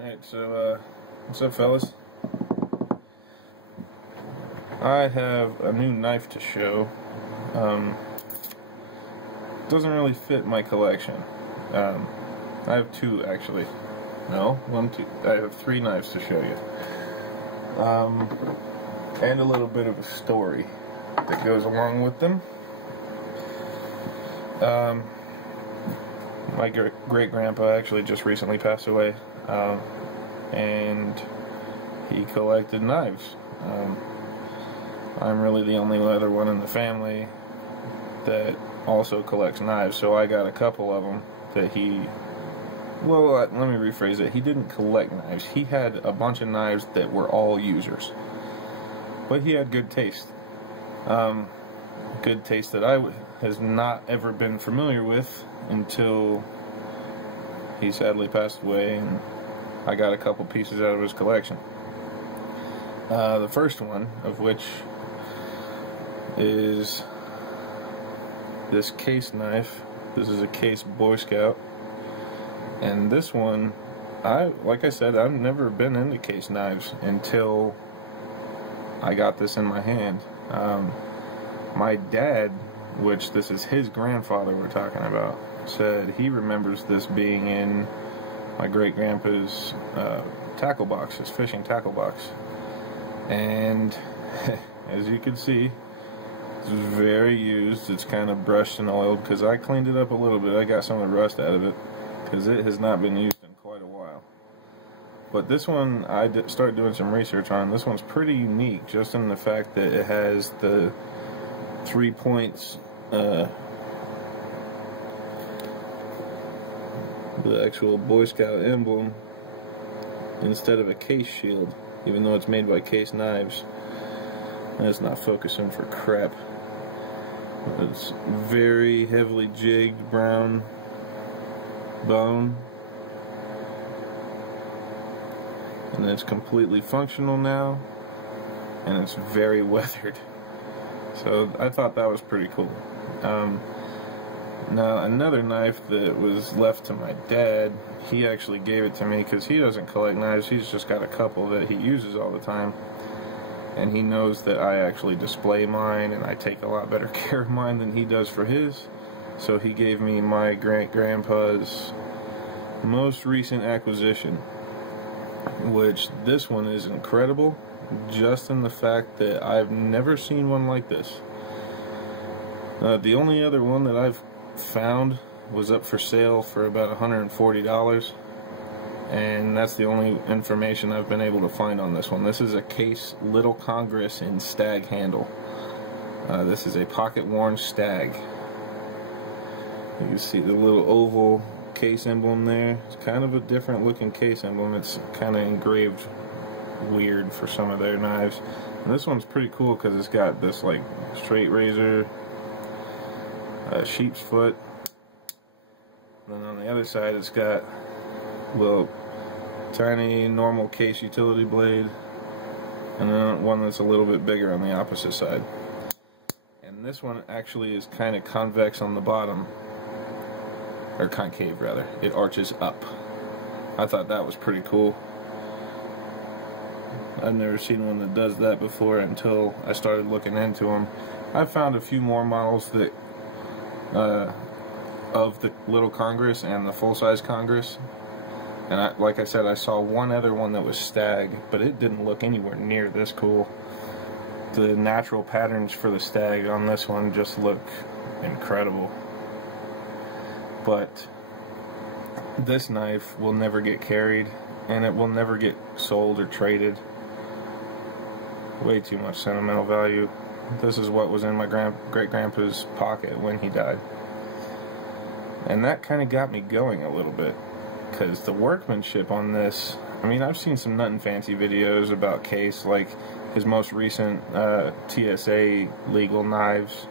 Alright, so what's up, fellas? I have a new knife to show. Doesn't really fit my collection. I have two, actually. No, one, two. I have three knives to show you. And a little bit of a story that goes along with them. My great-grandpa actually just recently passed away, and he collected knives. I'm really the only other one in the family that also collects knives, so I got a couple of them that he... Well, let me rephrase it. He didn't collect knives. He had a bunch of knives that were all users. But he had good taste. Good taste that I has not ever been familiar with until he sadly passed away, and I got a couple pieces out of his collection. The first one of which is this case knife. This is a Case Boy Scout. And this one, like I said, I've never been into case knives until I got this in my hand. My dad, which this is his grandfather we're talking about, said he remembers this being in my great-grandpa's tackle box, his fishing tackle box. And as you can see, it's very used. It's kind of brushed and oiled because I cleaned it up a little bit. I got some of the rust out of it because it has not been used in quite a while. But this one, I started doing some research on. This one's pretty unique just in the fact that it has the 3 points, the actual Boy Scout emblem instead of a case shield, even though it's made by Case Knives. And it's not focusing for crap. It's very heavily jigged brown bone, and it's completely functional now, and it's very weathered. So I thought that was pretty cool. Now another knife that was left to my dad, he actually gave it to me because he doesn't collect knives. He's just got a couple that he uses all the time, and he knows that I actually display mine and I take a lot better care of mine than he does for his. So he gave me my great-grandpa's most recent acquisition, which this one is incredible just in the fact that I've never seen one like this. The only other one that I've found was up for sale for about $140, and that's the only information I've been able to find on this one. This is a Case Little Congress in stag handle. This is a pocket-worn stag. You can see the little oval case emblem there. It's kind of a different looking case emblem. It's kind of engraved weird for some of their knives. And this one's pretty cool because it's got this like straight razor, sheep's foot. And then on the other side it's got a little tiny normal case utility blade, and then one that's a little bit bigger on the opposite side. And this one actually is kind of convex on the bottom, or concave rather. It arches up. I thought that was pretty cool. I've never seen one that does that before until I started looking into them. I've found a few more models that of the Little Congress and the full-size Congress, and like I said, I saw one other one that was stag, but it didn't look anywhere near this cool. The natural patterns for the stag on this one just look incredible. But this knife will never get carried, and it will never get sold or traded. Way too much sentimental value. This is what was in my great-grandpa's pocket when he died. And that kind of got me going a little bit, because the workmanship on this, I mean, I've seen some Nut and Fancy videos about Case, like his most recent TSA legal knives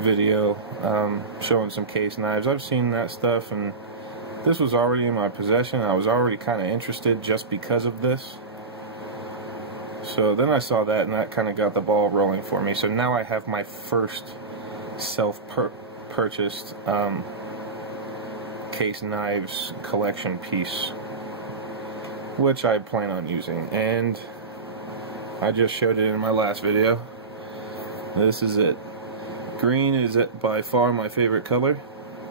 video, showing some Case knives. I've seen that stuff, and this was already in my possession. I was already kind of interested just because of this. So then I saw that, and that kind of got the ball rolling for me. So now I have my first self-purchased Case Knives collection piece. which I plan on using, and I just showed it in my last video. This is it. Green is by far my favorite color.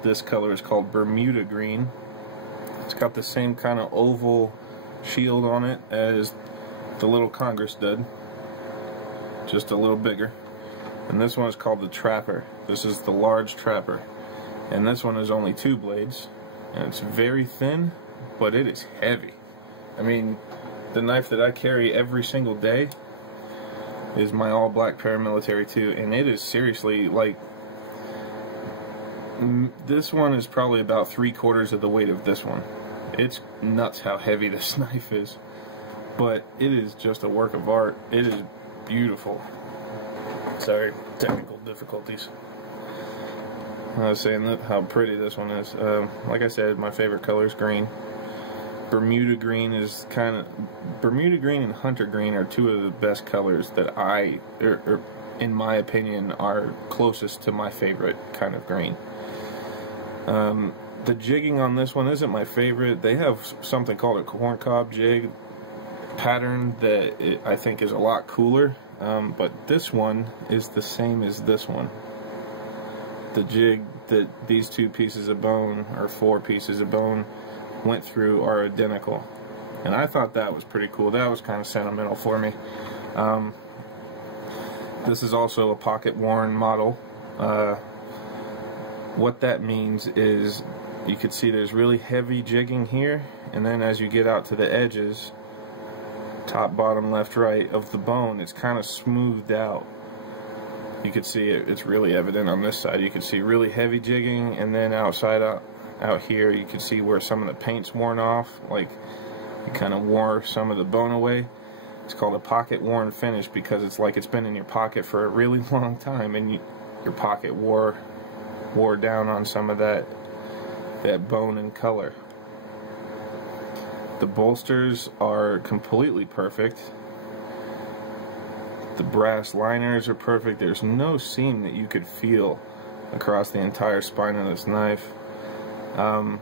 This color is called Bermuda green. It's got the same kind of oval shield on it as the little Congress did, just a little bigger. And this one is called the Trapper. This is the large Trapper. And this one is only 2 blades, and it's very thin, but it is heavy. I mean, the knife that I carry every single day is my all black paramilitary 2, and it is seriously like, this one is probably about 3/4 of the weight of this one. It's nuts how heavy this knife is, but it is just a work of art. It is beautiful. Sorry, technical difficulties. I was saying that how pretty this one is. Like I said, my favorite color is green. Bermuda green is Bermuda green and hunter green are 2 of the best colors that in my opinion, are closest to my favorite kind of green. The jigging on this one isn't my favorite. They have something called a corncob jig pattern that I think is a lot cooler, but this one is the same as this one. The jig that these 2 pieces of bone, or 4 pieces of bone, went through are identical, and I thought that was pretty cool. That was kind of sentimental for me. This is also a pocket worn model. What that means is you can see there's really heavy jigging here, and then as you get out to the edges, top, bottom, left, right of the bone, it's kind of smoothed out. You can see it's really evident on this side. You can see really heavy jigging, and then out here you can see where some of the paint's worn off, like it kind of wore some of the bone away. It's called a pocket worn finish because it's like it's been in your pocket for a really long time, and your pocket wore down on some of that bone and color. The bolsters are completely perfect. The brass liners are perfect. There's no seam that you could feel across the entire spine of this knife. Now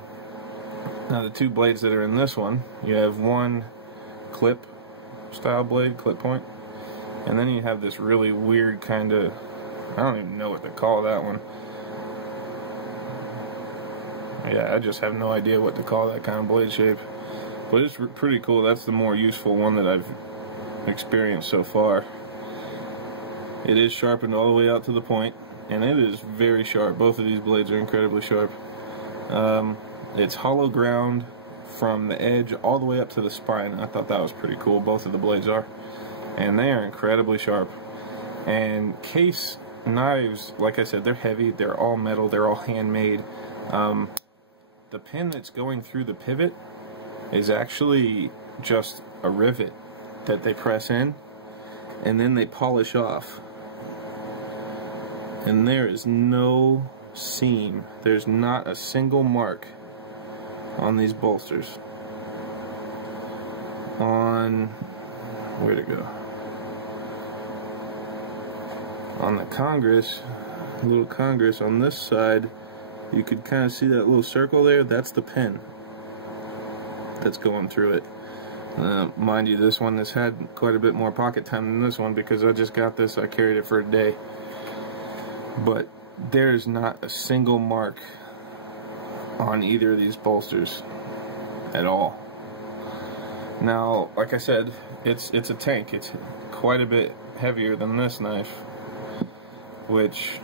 the 2 blades that are in this one, you have one clip style blade, clip point, and then you have this really weird kind of, I don't even know what to call that one. Yeah, I just have no idea what to call that kind of blade shape, but it's pretty cool. That's the more useful one that I've experienced so far. It is sharpened all the way out to the point, and it is very sharp. Both of these blades are incredibly sharp. It's hollow ground from the edge all the way up to the spine. I thought that was pretty cool. Both of the blades are, and they are incredibly sharp. And case knives, like I said, they're heavy. They're all metal. They're all handmade. The pin that's going through the pivot is actually just a rivet that they press in, and then they polish off. And there is no seam. There's not a single mark on these bolsters. Where'd it go? On the Congress, little Congress on this side, you could kind of see that little circle there. That's the pin that's going through it. Mind you, this one has had quite a bit more pocket time than this one because I just got this. I carried it for a day. But there's not a single mark on either of these bolsters at all. Now, like I said, it's a tank. It's quite a bit heavier than this knife, which,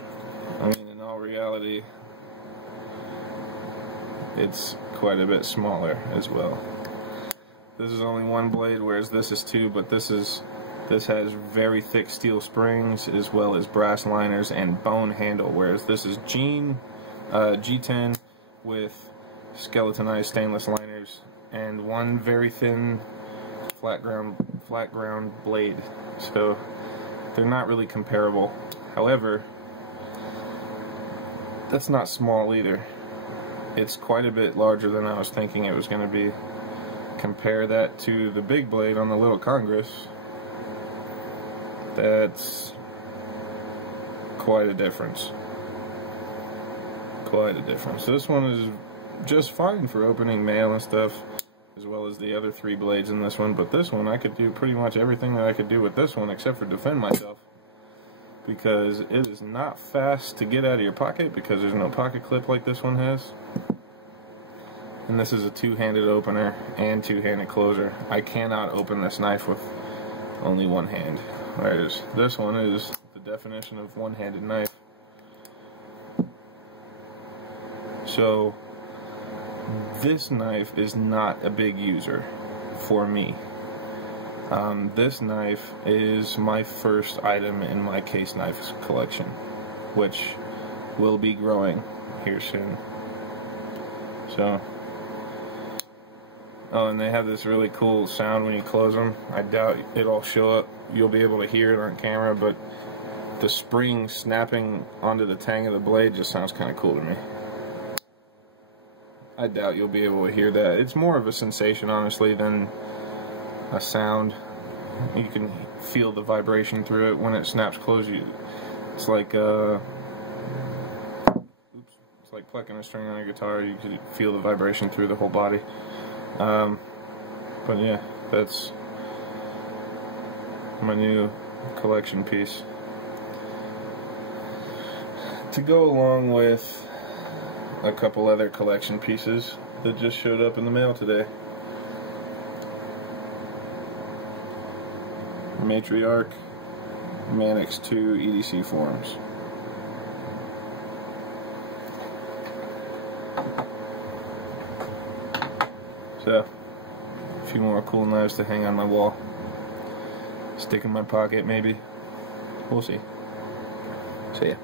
I mean, in all reality, it's quite a bit smaller as well. This is only 1 blade, whereas this is 2, but this has very thick steel springs as well as brass liners and bone handle, whereas this is G10 with skeletonized stainless liners and 1 very thin flat ground blade. So they're not really comparable. However, that's not small either. It's quite a bit larger than I was thinking it was going to be. Compare that to the big blade on the little Congress. That's quite a difference. Quite a difference. This one is just fine for opening mail and stuff. as well as the other 3 blades in this one, but this one I could do pretty much everything that I could do with this one except for defend myself, because it is not fast to get out of your pocket because there's no pocket clip like this one has. And this is a 2-handed opener and 2-handed closer. I cannot open this knife with only one hand, whereas this one is the definition of one-handed knife. So this knife is not a big user for me. This knife is my first item in my case knives collection, which will be growing here soon. So, oh, and they have this really cool sound when you close them. I doubt it'll show up. You'll be able to hear it on camera, but the spring snapping onto the tang of the blade just sounds kind of cool to me. I doubt you'll be able to hear that. It's more of a sensation, honestly, than a sound. You can feel the vibration through it when it snaps closed. It's like it's like plucking a string on a guitar. You can feel the vibration through the whole body. But yeah, that's my new collection piece to go along with a couple other collection pieces that just showed up in the mail today. Matriarch Manix 2 EDC forms. So, a few more cool knives to hang on my wall. Stick in my pocket, maybe. We'll see. See ya.